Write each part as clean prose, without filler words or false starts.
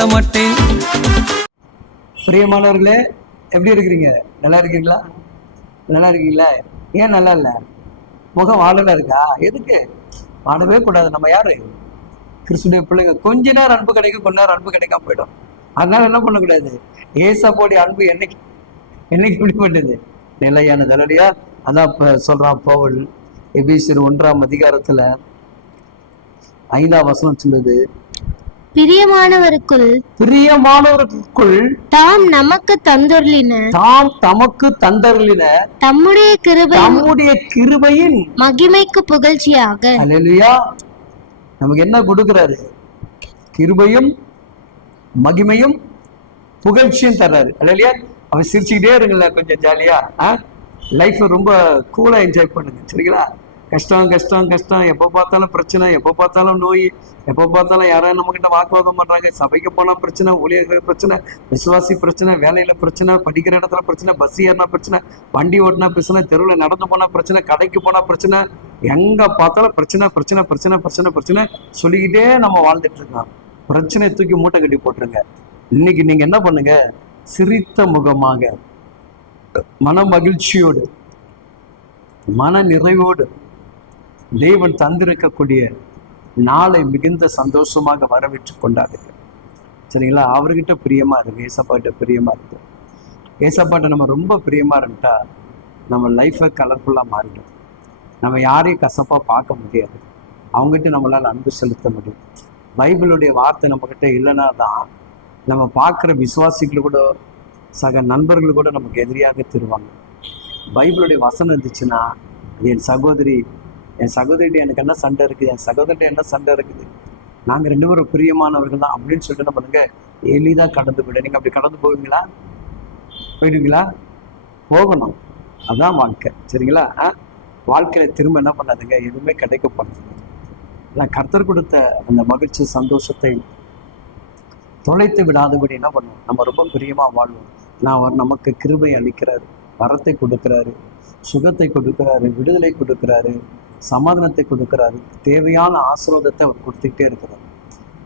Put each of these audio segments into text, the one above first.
சொல்ல மாட்டேன். பிரியமானவர்களே, எப்படி இருக்கிறீங்க? நல்லா இருக்கீங்களா? நல்லா இருக்கீங்களா? ஏன் நல்லா இல்லை? முகம் வாடல இருக்கா? எதுக்கு? வாடவே கூடாது. நம்ம யாரு? கிறிஸ்துடைய பிள்ளைங்க. கொஞ்ச நேரம் அன்பு கிடைக்கும், கொஞ்ச நேரம் அன்பு கிடைக்காம போயிடும். அதனால என்ன பண்ணக்கூடாது? ஏசப்போடைய அன்பு என்னைக்கு என்னைக்கு இப்படிப்பட்டது? நிலையானது. இல்லையா? அதான் இப்ப சொல்றான் பவுல் எபேசியர் 1ஆம் அதிகாரத்துல 5ஆம் வசனம் சொல்லுது, பிரியமானவருக்குள் தாம் நமக்கு தந்தருளின தம்முடைய கிருபையின் மகிமைக்கு புகழ்ச்சியாக. அல்லேலூயா. நமக்கு என்ன கொடுக்கிறாரு? கிருபையும் மகிமையும் புகழ்ச்சியும் தர்றாரு. அல்லேலூயா. அவன் சிரிச்சுக்கிட்டே இருங்கள, கொஞ்சம் ஜாலியா லைஃப் ரொம்ப கூலா என்ஜாய் பண்ணுங்க. சரிங்களா? கஷ்டம் கஷ்டம் கஷ்டம், எப்போ பார்த்தாலும் பிரச்சனை, எப்போ பார்த்தாலும் நோய், எப்போ பார்த்தாலும் யாராவது நம்ம கிட்ட வாக்குவாதம் பண்றாங்க. சபைக்கு போனா பிரச்சனை, ஊழியர்கள் பிரச்சனை, விசுவாசி பிரச்சனை, வேலையில பிரச்சனை, படிக்கிற இடத்துல பிரச்சனை, பஸ் ஏறினா பிரச்சனை, வண்டி ஓட்டினா பிரச்சனை, தெருவில் நடந்து போனா பிரச்சனை, கடைக்கு போனா பிரச்சனை, எங்க பார்த்தாலும் பிரச்சனை பிரச்சனை பிரச்சனை பிரச்சனை பிரச்சனை சொல்லிக்கிட்டே நம்ம வாழ்ந்துட்டு இருக்கோம். பிரச்சனையை தூக்கி மூட்டை கட்டி போட்டுருங்க. இன்னைக்கு நீங்க என்ன பண்ணுங்க? சிரித்த முகமாக, மன மகிழ்ச்சியோடு, மன நிறைவோடு தேவன் தந்திருக்கக்கூடிய நாளை மிகுந்த சந்தோஷமாக வரவேற்று கொண்டாடுங்க. சரிங்களா? அவர்கிட்ட பிரியமா இருக்கு, ஏசப்பாட்ட பிரியமா இருக்கு. ஏசப்பாட்ட நம்ம ரொம்ப பிரியமா இருந்துட்டா நம்ம லைஃபை கலர்ஃபுல்லா மாறிடும். நம்ம யாரையும் கசப்பா பார்க்க முடியாது. அவங்ககிட்ட நம்மளால அன்பு செலுத்த முடியும். பைபிளுடைய வார்த்தை நம்ம கிட்ட இல்லைன்னா தான் நம்ம பார்க்குற விசுவாசிகள் கூட, சக நண்பர்கள் கூட நமக்கு எதிரியாக தருவாங்க. பைபிளுடைய வசனம் இருந்துச்சுன்னா, என் சகோதரிகிட்ட எனக்கு என்ன சண்டை இருக்குது, என் சகோதரிட்ட என்ன சண்டை இருக்குது, நாங்கள் 2 பேரும் பிரியமானவர்கள் தான் அப்படின்னு சொல்லிட்டு என்ன பண்ணுங்க, எளிதாக கடந்து போய்டு. நீங்கள் அப்படி கடந்து போவீங்களா? போயிடுவீங்களா? போகணும். அதான் வாழ்க்கை. சரிங்களா? வாழ்க்கையில திரும்ப என்ன பண்ணாதுங்க, எதுவுமே கிடைக்க போகிறது. நான் கர்த்தர் கொடுத்த அந்த மகிழ்ச்சி சந்தோஷத்தை தொலைத்து விடாதபடி என்ன பண்ணுவோம்? நம்ம ரொம்ப பிரியமாக வாழ்வோம். அவர் நமக்கு கிருபை அளிக்கிறாரு, வரத்தை கொடுக்குறாரு, சுகத்தை கொடுக்குறாரு, விடுதலை கொடுக்குறாரு, சமாதானத்தை கொடுக்குறாரு, தேவையான ஆசீர்வாதத்தை அவர் கொடுத்துக்கிட்டே இருக்கிறார்.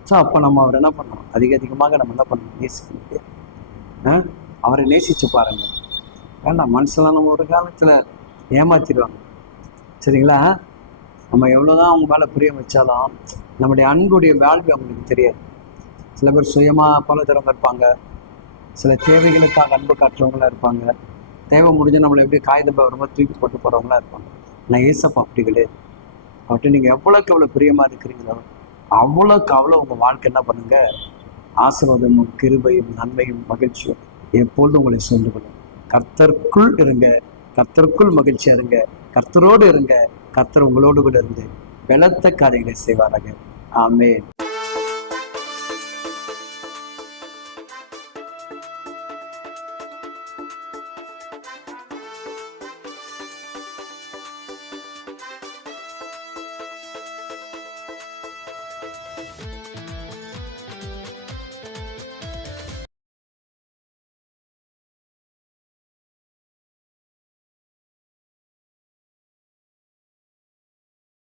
ஸோ அப்போ நம்ம அவர் என்ன பண்ணோம்? அதிகமாக நம்ம என்ன பண்ணணும்? நேசிக்க. அவரை நேசிச்சு பாருங்க. வேண்டாம், மனுஷெல்லாம் நம்ம ஒரு காலத்தில் ஏமாத்திடுவாங்க. சரிங்களா? நம்ம எவ்வளோதான் அவங்க மேலே பிரியம் வச்சாலும் நம்முடைய அன்புடைய வேல்யூ அவங்களுக்கு தெரியாது. சில பேர் சுயமாக பலதரமாக இருப்பாங்க, சில தேவைகளுக்காக அன்பு காட்டுறவங்களா இருப்பாங்க, தேவை முடிஞ்ச நம்மளை எப்படி காகிதம் ரொம்ப தூக்கி போட்டு போகிறவங்களா இருப்பாங்க. நான் ஏசப்பா அப்படி கிடையாது. அவர்கிட்ட நீங்கள் எவ்வளோக்கு எவ்வளோ பிரியமாக இருக்கிறீங்களோ அவ்வளோக்கு உங்கள் வாழ்க்கை என்ன பண்ணுங்க, ஆசீர்வாதமும் கிருபையும் நன்மையும் மகிழ்ச்சியும் எப்பொழுதும் உங்களை சொல்லிக் கொள்ளும். கர்த்தருக்குள் இருங்க, கர்த்தருக்குள் மகிழ்ச்சியாக இருங்க, கர்த்தரோடு இருங்க. கர்த்தர் உங்களோடு கூட இருந்து பலத்த காரியங்களை செய்வாராக. ஆமென்.